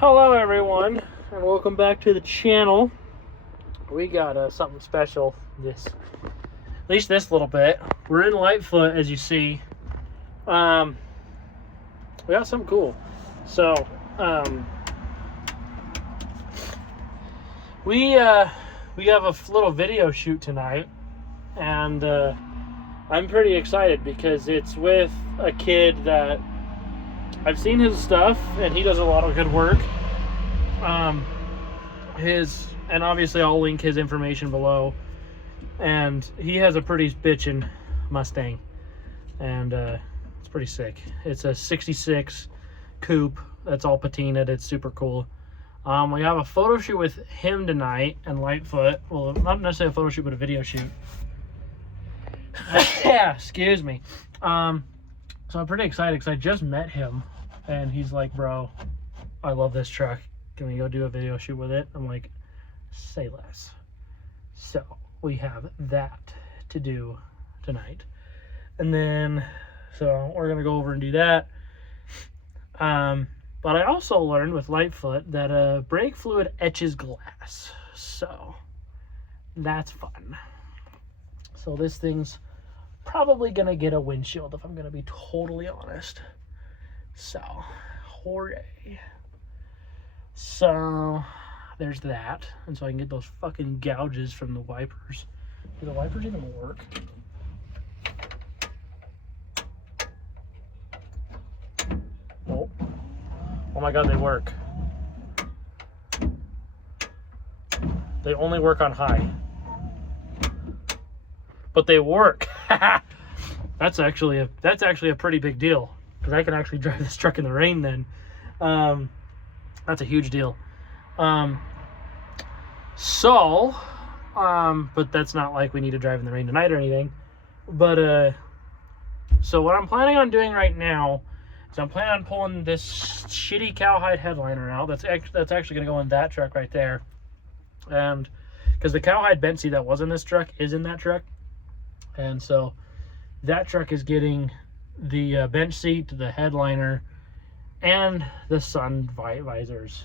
Hello everyone, and welcome back to the channel. We got something special at least this little bit. We're in Lightfoot, as you see. We got something cool. So, we have a little video shoot tonight, and I'm pretty excited because it's with a kid that I've seen his stuff, and he does a lot of good work. And obviously I'll link his information below. And he has a pretty bitchin' Mustang, and it's pretty sick. It's a '66 coupe that's all patinaed. It's super cool. We have a photo shoot with him tonight and Lightfoot. Well, not necessarily a photo shoot, but a video shoot. Yeah, excuse me. So I'm pretty excited because I just met him, and he's like, bro, I love this truck. Can we go do a video shoot with it? I'm like, say less. So we have that to do tonight. And then, so we're going to go over and do that. But I also learned with Lightfoot that brake fluid etches glass. So that's fun. So this thing's probably gonna get a windshield if I'm gonna be totally honest. So, hooray. So, there's that. And so I can get those fucking gouges from the wipers. Do the wipers even work? Oh. Oh my god, they work. They only work on high. But they work. That's actually a pretty big deal, because I can actually drive this truck in the rain then. That's a huge deal. But that's not like we need to drive in the rain tonight or anything. But so what I'm planning on doing right now is I'm planning on pulling this shitty cowhide headliner out. That's actually going to go in that truck right there. And because the cowhide bench seat that was in this truck is in that truck. And so that truck is getting the bench seat, the headliner, and the sun visors.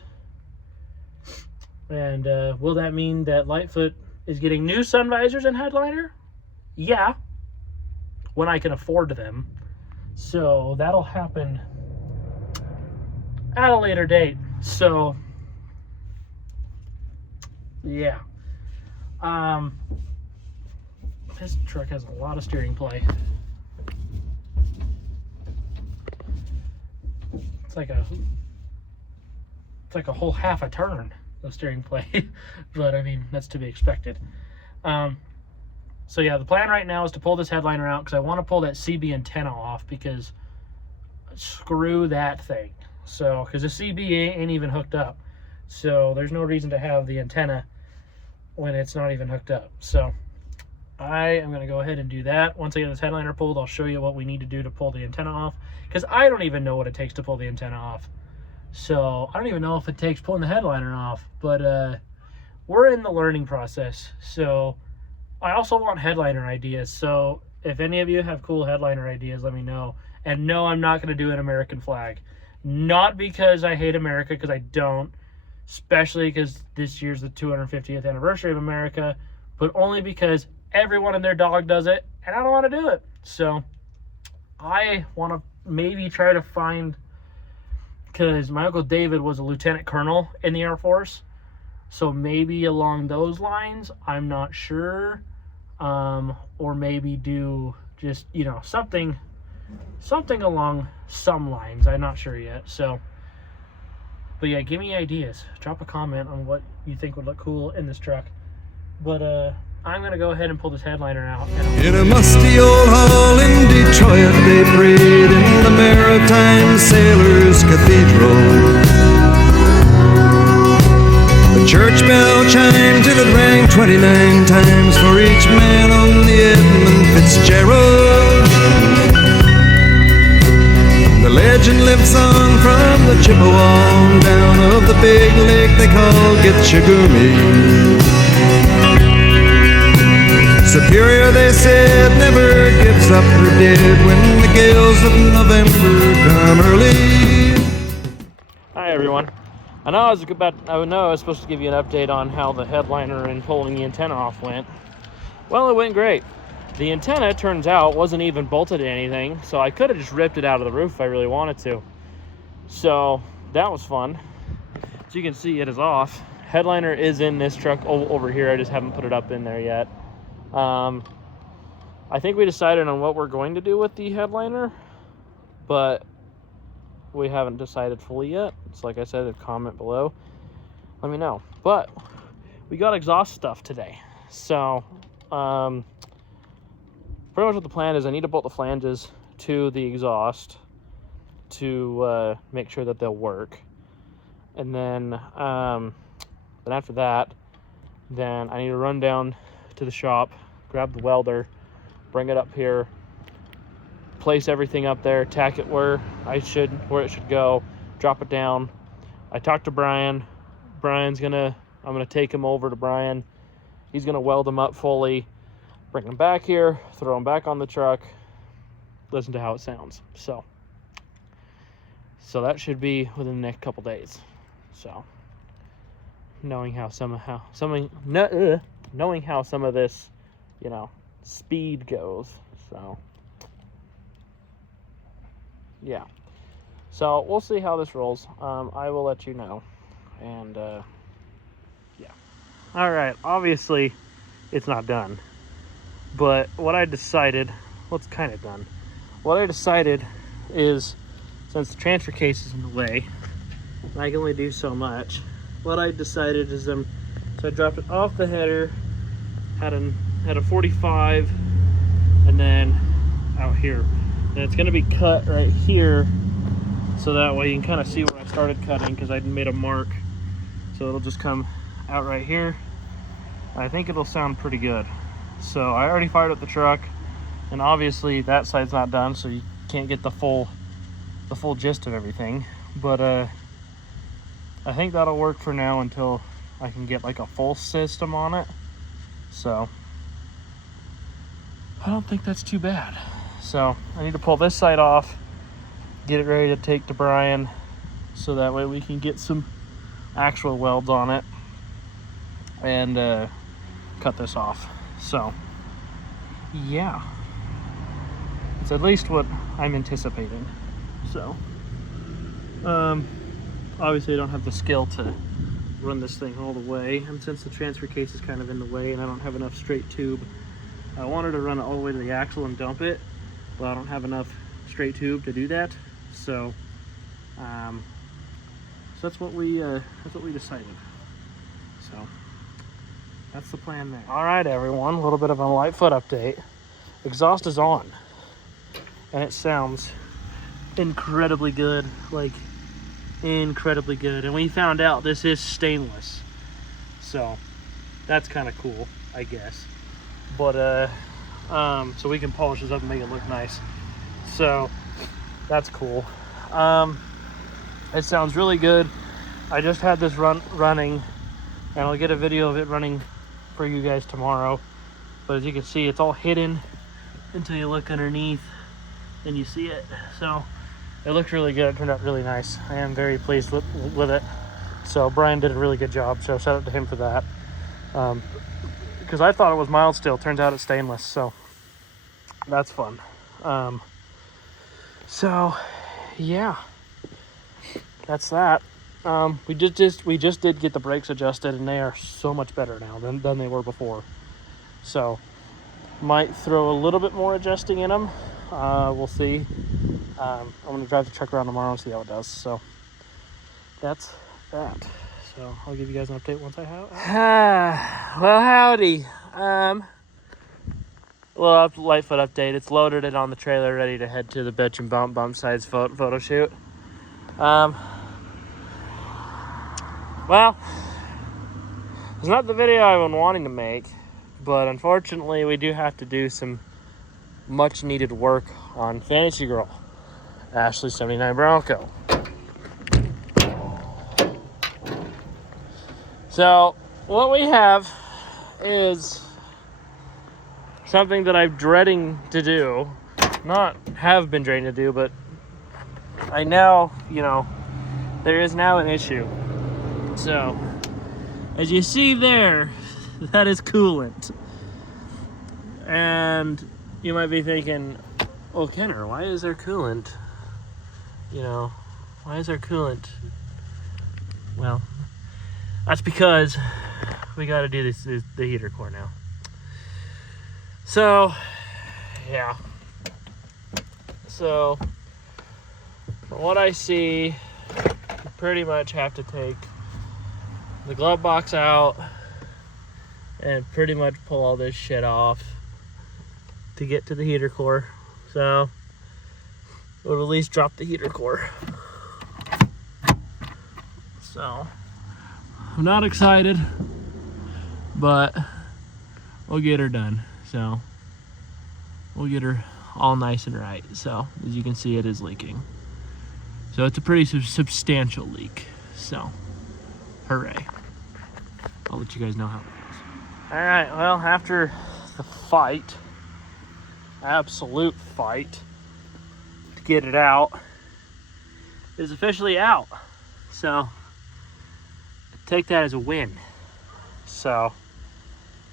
And will that mean that Lightfoot is getting new sun visors and headliner? Yeah, when I can afford them. So that'll happen at a later date. So yeah. This truck has a lot of steering play. It's like a whole half a turn of steering play. But I mean, that's to be expected. So yeah, the plan right now is to pull this headliner out because I want to pull that CB antenna off, because screw that thing. So, because the CB ain't even hooked up. So there's no reason to have the antenna when it's not even hooked up. So I am going to go ahead and do that. Once I get this headliner pulled, I'll show you what we need to do to pull the antenna off, because I don't even know what it takes to pull the antenna off. So I don't even know if it takes pulling the headliner off, but we're in the learning process. So I also want headliner ideas. So if any of you have cool headliner ideas, let me know. And no, I'm not going to do an American flag. Not because I hate America, because I don't. Especially because this year's the 250th anniversary of America, but only because everyone and their dog does it, and I don't want to do it. So I want to maybe try to find, because my Uncle David was a lieutenant colonel in the Air Force, so maybe along those lines, I'm not sure, or maybe do just, you know, something along some lines. I'm not sure yet. So, but yeah, give me ideas. Drop a comment on what you think would look cool in this truck. But I'm going to go ahead and pull this headliner out. In a musty old hall in Detroit, they prayed in the Maritime Sailors Cathedral. The church bell chimed till it rang 29 times for each man on the Edmund Fitzgerald. The legend lives on from the Chippewa down of the big lake they call Gitchagumi. Superior, they said, never gives up her dead when the gales of November come early. Hi everyone. I know I was supposed to give you an update on how the headliner and pulling the antenna off went. Well, it went great. The antenna, turns out, wasn't even bolted to anything, so I could have just ripped it out of the roof if I really wanted to. So that was fun. As you can see, it is off. Headliner is in this truck over here. I just haven't put it up in there yet. I think we decided on what we're going to do with the headliner, but we haven't decided fully yet. It's like I said, comment below, let me know. But we got exhaust stuff today, so pretty much what the plan is, I need to bolt the flanges to the exhaust to make sure that they'll work, and then after that, then I need to run down to the shop, grab the welder, bring it up here, place everything up there, tack it where it should go, drop it down. I talked to Brian. I'm gonna take him over to Brian. He's gonna weld them up fully, bring them back here, throw them back on the truck, listen to how it sounds. So that should be within the next couple days. So knowing how some of this, speed goes. So yeah, so we'll see how this rolls. I will let you know. And yeah, all right, obviously it's not done, but what I decided, well, it's kind of done. What I decided is, since the transfer case is in the way and I can only do so much, what I decided is so I dropped it off the header, had a 45, and then out here. And it's going to be cut right here, so that way you can kind of see where I started cutting, because I made a mark. So it'll just come out right here. I think it'll sound pretty good. So I already fired up the truck, and obviously that side's not done, so you can't get the full gist of everything. But I think that'll work for now until I can get like a full system on it. So I don't think that's too bad. So I need to pull this side off, get it ready to take to Brian, so that way we can get some actual welds on it and cut this off. So yeah, it's at least what I'm anticipating. So obviously I don't have the skill to run this thing all the way, and since the transfer case is kind of in the way and I don't have enough straight tube, I wanted to run it all the way to the axle and dump it, but I don't have enough straight tube to do that. So that's what we decided. So that's the plan there. All right, everyone, a little bit of a Lightfoot update. Exhaust is on, and it sounds incredibly good, like incredibly good. And we found out this is stainless, so that's kind of cool, I guess. But so we can polish this up and make it look nice. So that's cool. It sounds really good. I just had this running, and I'll get a video of it running for you guys tomorrow. But as you can see, it's all hidden until you look underneath and you see it. So it looks really good. It turned out really nice. I am very pleased with it. So Brian did a really good job, so shout out to him for that. Because I thought it was mild steel, turns out it's stainless, so that's fun. So yeah, that's that. We just did get the brakes adjusted, and they are so much better now than they were before. So might throw a little bit more adjusting in them. We'll see. I'm gonna drive the truck around tomorrow and see how it does. So that's that. So I'll give you guys an update once I have it. Well, howdy. Well, Lightfoot update. It's loaded it on the trailer, ready to head to the Bitch and Bump Sides photo shoot. Well, it's not the video I've been wanting to make, but unfortunately we do have to do some much needed work on Fantasy Girl, Ashley 79 Bronco. So what we have is something that I'm dreading to do. Not have been dreading to do, but I now, there is now an issue. So, as you see there, that is coolant. And you might be thinking, well, Kenner, why is there coolant? You know, why is there coolant? Well, that's because we got to do the heater core now. So, yeah. So, from what I see, you pretty much have to take the glove box out and pretty much pull all this shit off to get to the heater core. So, we'll at least drop the heater core. So, I'm not excited, but we'll get her done. So, we'll get her all nice and right. So, as you can see, it is leaking. So, it's a pretty substantial leak. So, hooray. I'll let you guys know how it goes. Alright, well, after the fight, absolute fight, to get it out, is officially out. So, take that as a win. So,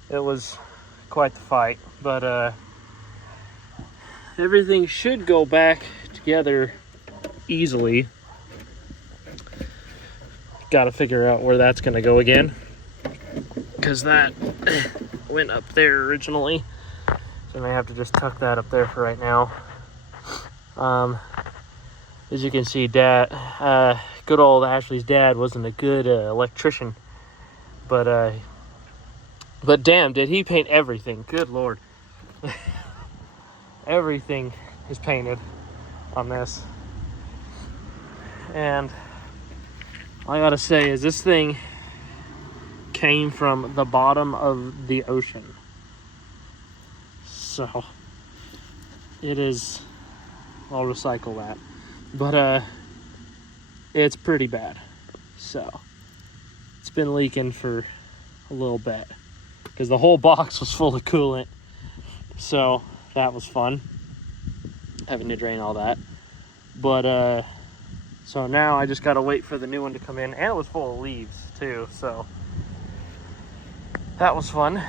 it was quite the fight, but everything should go back together easily. Got to figure out where that's going to go again, because that went up there originally, so I may have to just tuck that up there for right now. As you can see, Dad, good old Ashley's dad wasn't a good electrician, but damn, did he paint everything. Good Lord. Everything is painted on this. And all I gotta say is this thing came from the bottom of the ocean. So it is, I'll recycle that. But it's pretty bad. So it's been leaking for a little bit because the whole box was full of coolant. So that was fun, having to drain all that. But so now I just gotta wait for the new one to come in, and it was full of leaves too, so that was fun.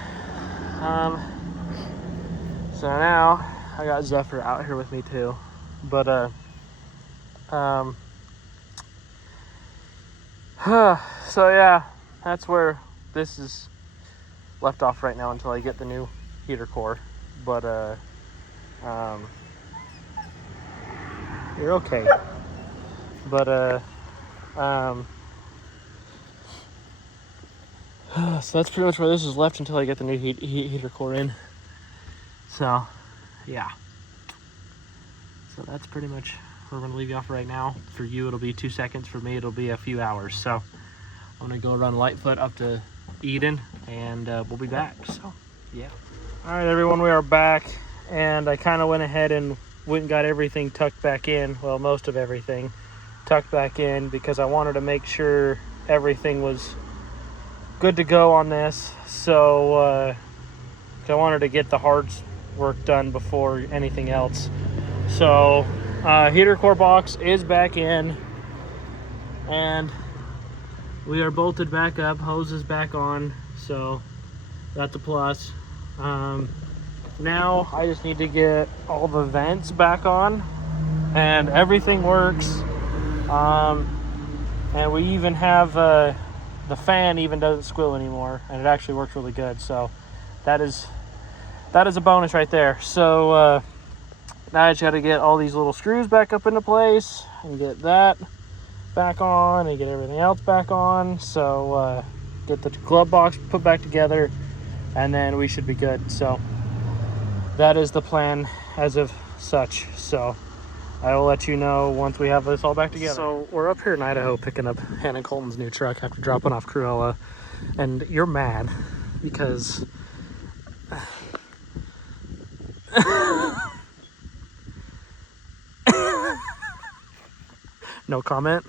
So now I got Zephyr out here with me too, but so yeah, that's where this is left off right now until I get the new heater core. But you're okay. But so that's pretty much where this is left until I get the new heater core in. So yeah, so that's pretty much where we're gonna leave you off right now. For you it'll be 2 seconds, for me it'll be a few hours. So I'm gonna go run Lightfoot up to Eden, and we'll be back. So yeah. All right, everyone, we are back, and I kind of went ahead and went and got everything tucked back in. Well, most of everything tucked back in, because I wanted to make sure everything was good to go on this. So I wanted to get the hard work done before anything else. So heater core box is back in, and we are bolted back up, hose is back on, so that's a plus. Now I just need to get all the vents back on, and everything works. And we even have the fan even doesn't squeal anymore, and it actually works really good. So that is a bonus right there. So now I just got to get all these little screws back up into place and get that back on and get everything else back on. So get the glove box put back together, and then we should be good. So that is the plan as of such. So I will let you know once we have this all back together. So we're up here in Idaho picking up Hannah Colton's new truck after dropping off Cruella, and you're mad because no comment.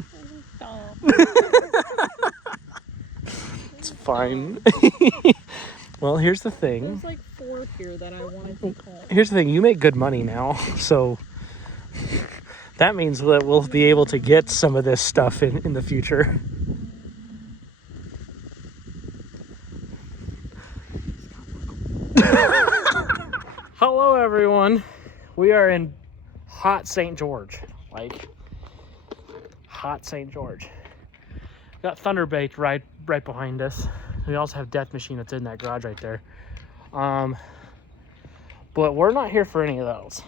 It's fine. Well, here's the thing. There's like 4 here that I wanted to call. Here's the thing. You make good money now, so that means that we'll be able to get some of this stuff in the future. Hello everyone. We are in hot St. George. Like hot St. George. Got Thunder baked right behind us. We also have Death Machine that's in that garage right there. But we're not here for any of those.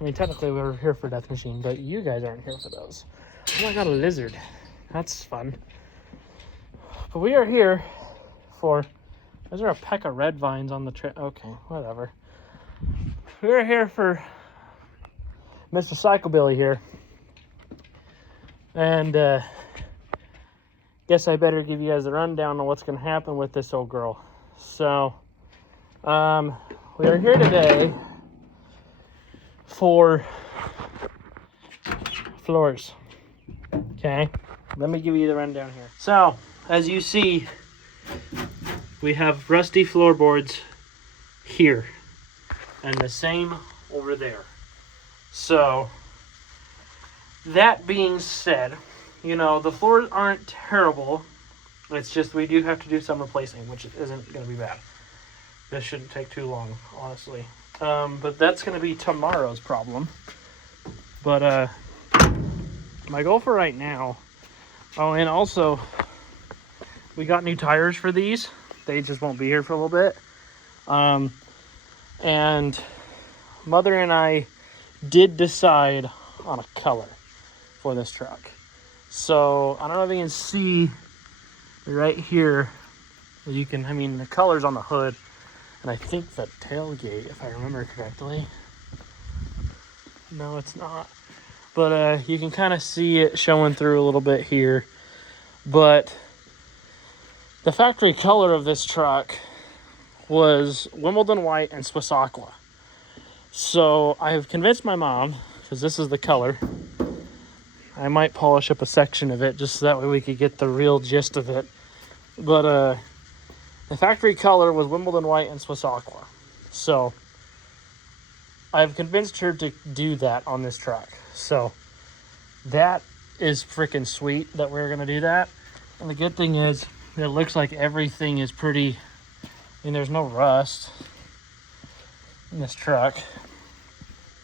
I mean, technically we were here for Death Machine, but you guys aren't here for those. Oh, I got a lizard. That's fun. But we are here for... Is there a peck of red vines on the tree? Okay, whatever. We're here for Mr. Psychobilly here. And guess I better give you guys a rundown on what's going to happen with this old girl. So, we are here today for floors. Okay, let me give you the rundown here. So, as you see, we have rusty floorboards here and the same over there. So, that being said, you know, the floors aren't terrible. It's just we do have to do some replacing, which isn't going to be bad. This shouldn't take too long, honestly. But that's going to be tomorrow's problem. But my goal for right now... Oh, and also, we got new tires for these. They just won't be here for a little bit. And Mother and I did decide on a color for this truck. So, I don't know if you can see right here. You can, I mean, the color's on the hood. And I think the tailgate, if I remember correctly. No, it's not. But you can kind of see it showing through a little bit here. But the factory color of this truck was Wimbledon white and Swiss aqua. So I have convinced my mom, because this is the color, I might polish up a section of it just so that way we could get the real gist of it. But the factory color was Wimbledon white and Swiss aqua. So I've convinced her to do that on this truck. So that is freaking sweet that we're going to do that. And the good thing is, it looks like everything is pretty... I mean, there's no rust in this truck.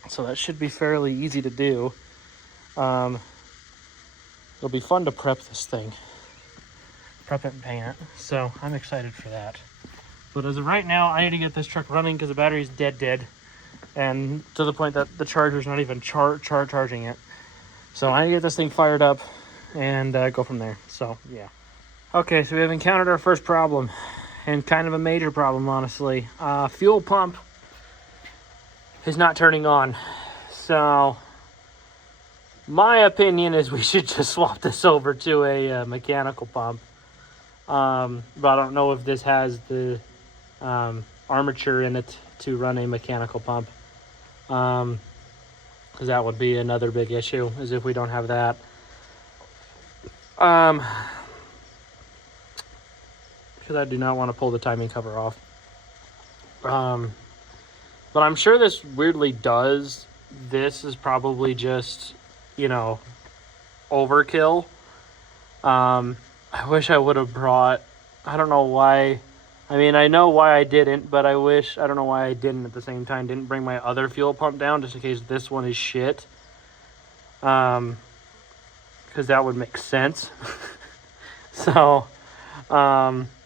So that should be fairly easy to do. It'll be fun to prep this thing. Prep it and paint it. So I'm excited for that. But as of right now, I need to get this truck running because the battery's dead. And to the point that the charger's not even charging it. So I need to get this thing fired up and go from there. So, yeah. Okay, so we have encountered our first problem. And kind of a major problem, honestly. Fuel pump is not turning on. So, my opinion is we should just swap this over to a mechanical pump. But I don't know if this has the armature in it to run a mechanical pump. Because that would be another big issue, is if we don't have that. Because I do not want to pull the timing cover off. But I'm sure this weirdly does. This is probably just, you know, overkill. I wish I would have brought... I don't know why... I mean, I know why I didn't, but I don't know why I didn't at the same time. Didn't bring my other fuel pump down just in case this one is shit. Because that would make sense. So,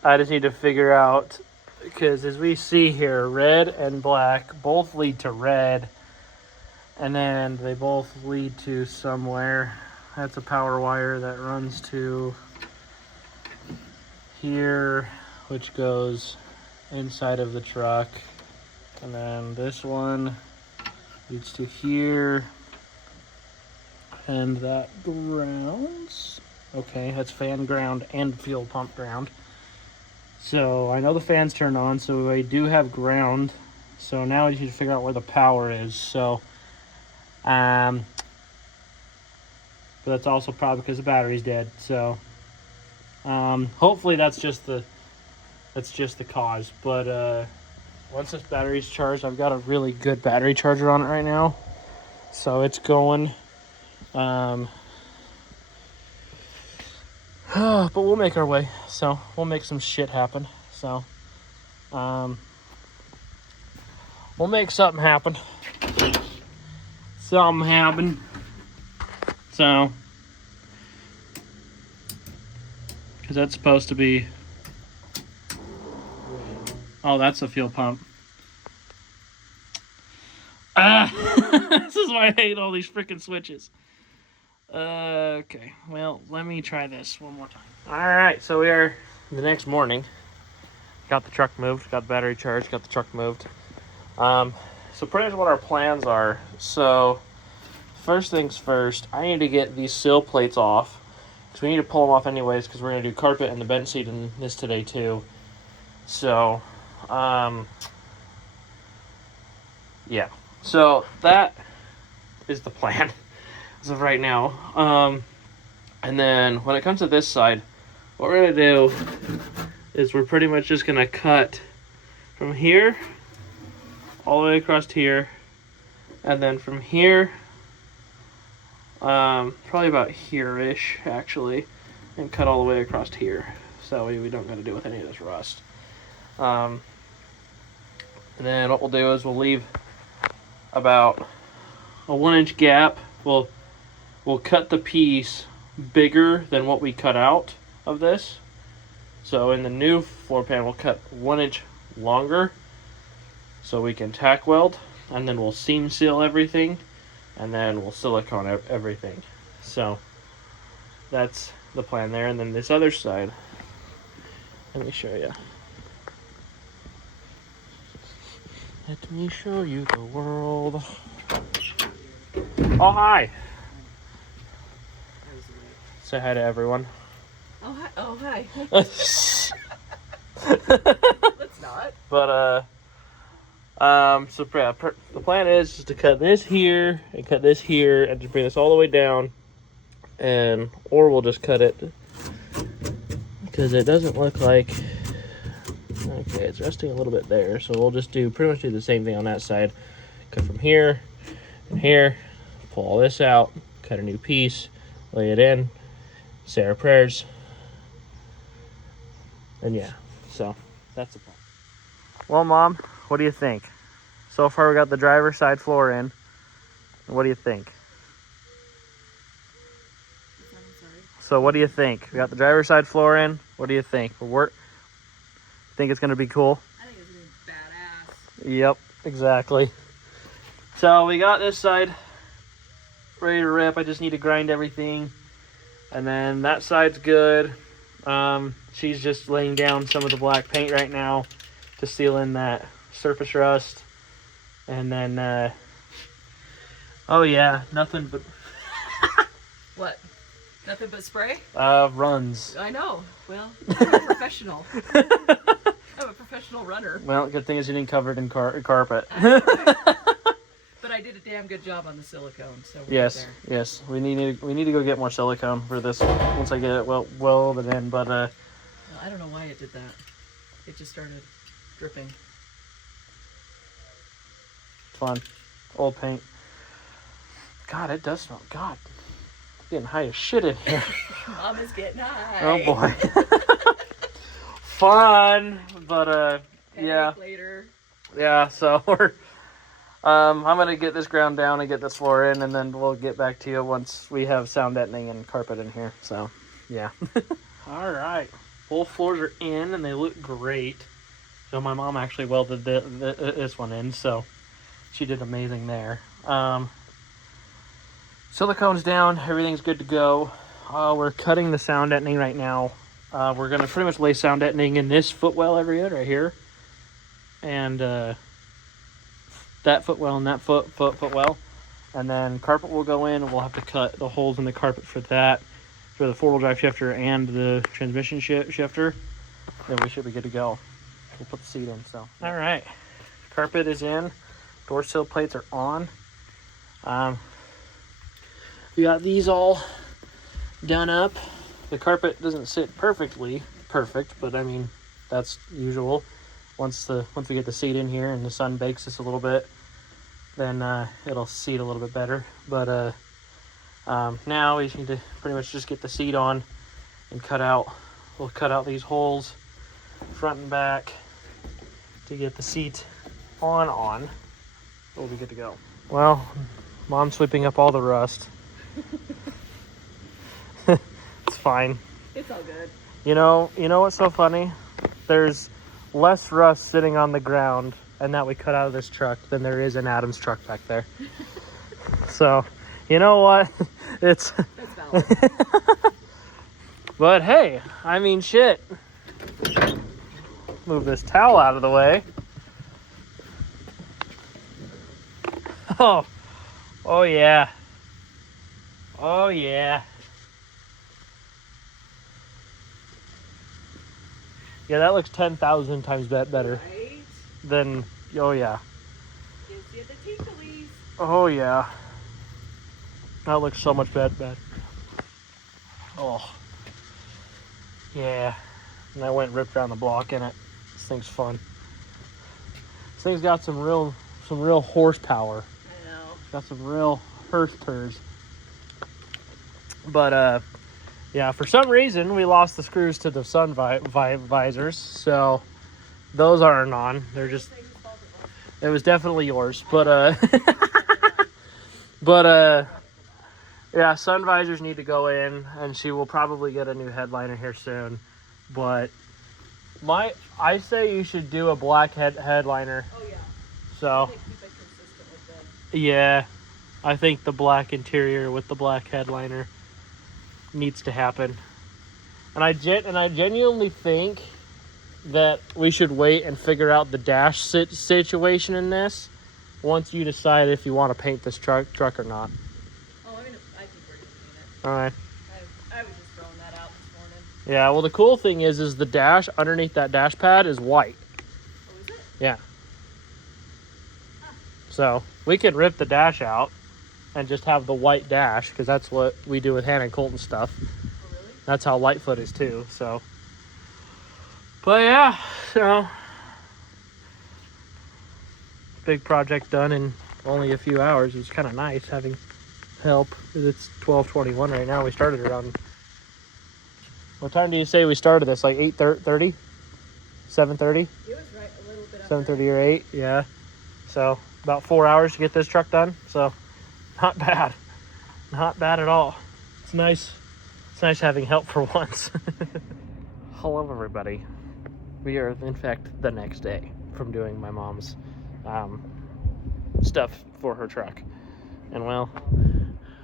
I just need to figure out, because as we see here, red and black both lead to red. And then they both lead to somewhere. That's a power wire that runs to here, which goes inside of the truck. And then this one leads to here. And that grounds. Okay, that's fan ground and fuel pump ground. So I know the fans turn on, so I do have ground. So now I need to figure out where the power is. So, but that's also probably because the battery's dead. So, hopefully that's just the cause. But once this battery's charged, I've got a really good battery charger on it right now, so it's going. But we'll make our way. So we'll make some shit happen. So we'll make something happen. Something happen. So, because that's supposed to be. Oh, that's a fuel pump. Ah, this is why I hate all these freaking switches. Okay, well, let me try this one more time. All right, so we are the next morning. Got the truck moved, got the battery charged, got the truck moved. So pretty much what our plans are. So first things first, I need to get these sill plates off because we need to pull them off anyways because we're gonna do carpet and the bench seat in this today too. So, yeah. So that is the plan as of right now. And then when it comes to this side, what we're gonna do is we're pretty much just gonna cut from here all the way across here, and then from here, probably about here-ish actually, and cut all the way across here, so we don't gotta deal with any of this rust. And then what we'll do is we'll leave about a 1-inch gap. We'll cut the piece bigger than what we cut out of this. So in the new floor pan, we'll cut 1 inch longer so we can tack weld, and then we'll seam seal everything, and then we'll silicone everything. So that's the plan there. And then this other side, let me show you. Let me show you the world. Oh, hi. Say hi to everyone. Oh, hi. Oh, hi. Let's not. But so the plan is to cut this here and cut this here and just bring this all the way down, or we'll just cut it because it doesn't look like. Okay, it's resting a little bit there, so we'll just pretty much do the same thing on that side. Cut from here and here, pull all this out, cut a new piece, lay it in, say our prayers, and yeah, so that's the plan. Well, Mom, what do you think? So far we got the driver's side floor in. What do you think? I'm sorry. So what do you think? We got the driver's side floor in. What do you think? Think it's gonna be cool? I think it's gonna be badass. Yep, exactly. So we got this side ready to rip. I just need to grind everything. And then that side's good. She's just laying down some of the black paint right now to seal in that surface rust. And then, oh yeah, nothing but... What? Nothing but spray? Runs. I know. Well, I'm a professional. I'm a professional runner. Well, good thing is you didn't cover it in carpet. But I did a damn good job on the silicone, so we're Yes, there. yes. We need to go get more silicone for this once I get it welded in. But Well, I don't know why it did that. It just started dripping. it's fun. Old paint. God, it does smell. God, getting high as shit in here. Mom is getting high. Oh boy. Fun, but yeah, Later. yeah. So we're. I'm gonna get this ground down and get this floor in, and then we'll get back to you once we have sound deadening and carpet in here. So, yeah. All right, both floors are in, and they look great. So my mom actually welded this one in, so she did amazing there. Silicone's down, everything's good to go. We're cutting the sound deadening right now. We're gonna pretty much lay sound deadening in this footwell area right here, and that footwell and that footwell, and then carpet will go in, and we'll have to cut the holes in the carpet for that, for the 4-wheel drive shifter and the transmission shifter. Then we should be good to go. We'll put the seat in. So all right, carpet is in, door sill plates are on. We got these all done up. The carpet doesn't sit perfect, but I mean that's usual. Once we get the seat in here and the sun bakes this a little bit, then it'll seat a little bit better. But now we just need to pretty much just get the seat on and we'll cut out these holes front and back to get the seat on. we'll be good to go. Well, Mom's sweeping up all the rust. It's fine. It's all good. You know what's so funny? There's less rust sitting on the ground and that we cut out of this truck than there is in Adam's truck back there. So, you know what? It's That's valid. But hey, I mean, shit. Move this towel out of the way. Oh yeah. Oh yeah. Yeah, that looks 10,000 times better Right? than, oh yeah. Gives you the tinklies. Oh yeah. That looks so much better. Oh. Yeah. And I went and ripped around the block in it. This thing's fun. This thing's got some real horsepower. I know. Got some real horsepower. But yeah, for some reason we lost the screws to the sun visors, so those aren't on. They're just. It was definitely yours, but yeah, sun visors need to go in, and she will probably get a new headliner here soon. But I say you should do a black headliner. Oh yeah. So They keep it consistent with them. yeah, I think the black interior with the black headliner needs to happen. And I genuinely think that we should wait and figure out the dash situation in this once you decide if you want to paint this truck or not. Oh, I think we're gonna paint it. All right. I was just throwing that out this morning. Yeah. Well, the cool thing is the dash underneath that dash pad is white. Oh, is it? Yeah. So we could rip the dash out and just have the white dash, because that's what we do with Hannah and Colton stuff. Oh, really? That's how Lightfoot is too. So, but yeah, so big project done in only a few hours. It was kind of nice having help. It's 12:21 right now. We started around. What time do you say we started this? Like 8:30, 7:30, It was right a little bit. 7:30 or 8. Yeah. So about 4 hours to get this truck done. So not bad. Not bad at all. It's nice. It's nice having help for once. Hello, everybody. We are, in fact, the next day from doing my mom's stuff for her truck. And, well,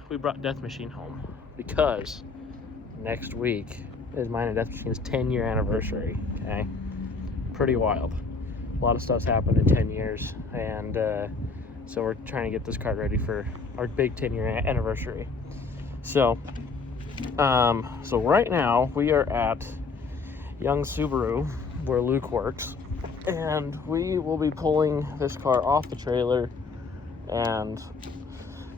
we brought Death Machine home because next week is mine and Death Machine's 10-year anniversary, okay? Pretty wild. A lot of stuff's happened in 10 years, and so we're trying to get this car ready for our big 10-year anniversary. So right now we are at Young Subaru, where Luke works, and we will be pulling this car off the trailer and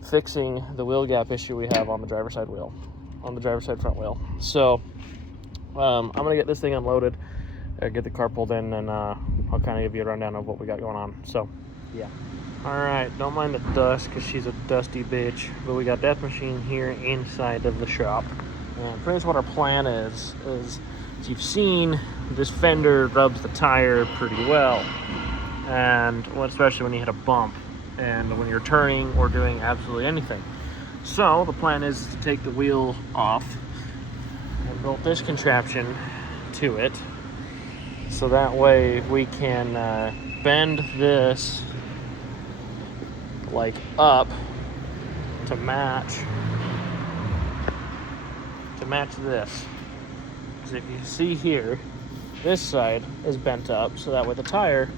fixing the wheel gap issue we have on the driver's side wheel, on the driver's side front wheel. So I'm gonna get this thing unloaded, get the car pulled in, and I'll kind of give you a rundown of what we got going on. So yeah. Alright, don't mind the dust because she's a dusty bitch, but we got Death Machine here inside of the shop. And pretty much what our plan is as you've seen, this fender rubs the tire pretty well, and especially when you hit a bump and when you're turning or doing absolutely anything. So the plan is to take the wheel off and bolt this contraption to it, so that way we can bend this like up to match this. Because if you see here, this side is bent up so that way the tire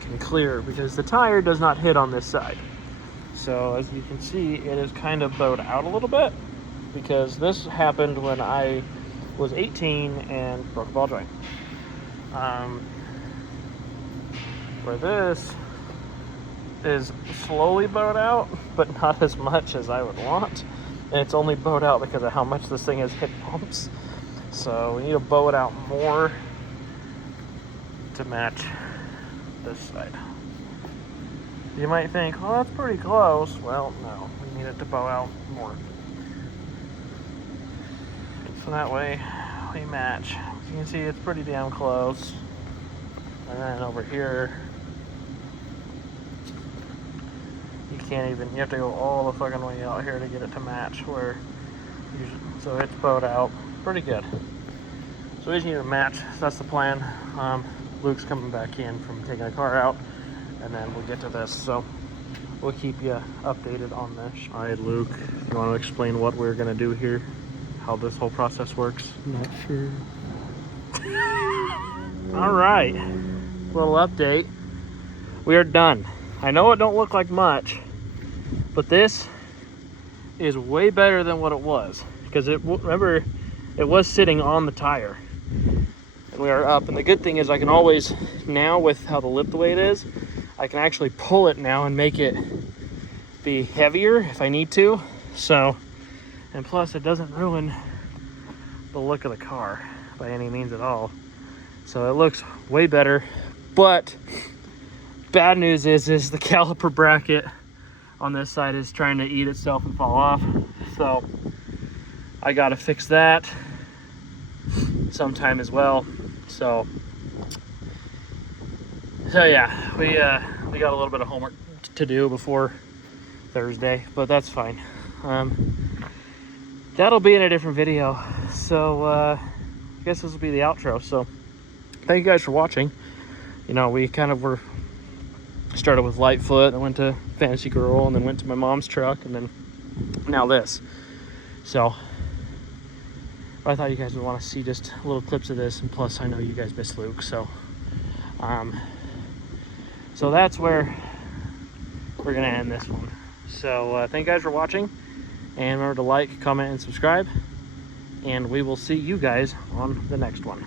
can clear, because the tire does not hit on this side. So as you can see, it is kind of bowed out a little bit because this happened when I was 18 and broke a ball joint. Where this is slowly bowed out, but not as much as I would want. And it's only bowed out because of how much this thing has hit bumps. So we need to bow it out more to match this side. You might think, well, that's pretty close. Well, no, we need it to bow out more. So that way we match. As you can see, it's pretty damn close. And then over here, you can't even, you have to go all the fucking way out here to get it to match where usually, so it's bowed out pretty good. So we just need to match, so that's the plan. Luke's coming back in from taking the car out, and then we'll get to this. So we'll keep you updated on this. All right, Luke, you want to explain what we're gonna do here? How this whole process works? Not sure. All right, little update. We are done. I know it don't look like much, but this is way better than what it was, because remember, it was sitting on the tire. And we are up, and the good thing is I can always, now with how the lip the way it is, I can actually pull it now and make it be heavier if I need to. So, and plus it doesn't ruin the look of the car by any means at all. So it looks way better, but bad news is the caliper bracket on this side is trying to eat itself and fall off. So I gotta fix that sometime as well. So yeah, we got a little bit of homework to do before Thursday, but that's fine. That'll be in a different video. So I guess this will be the outro. So thank you guys for watching. You know, we kind of started with Lightfoot, and went to Fantasy Girl, and then went to my mom's truck, and then now this. So I thought you guys would want to see just little clips of this, and plus I know you guys miss Luke, so so that's where we're gonna end this one. So thank you guys for watching, and remember to like, comment, and subscribe, and we will see you guys on the next one.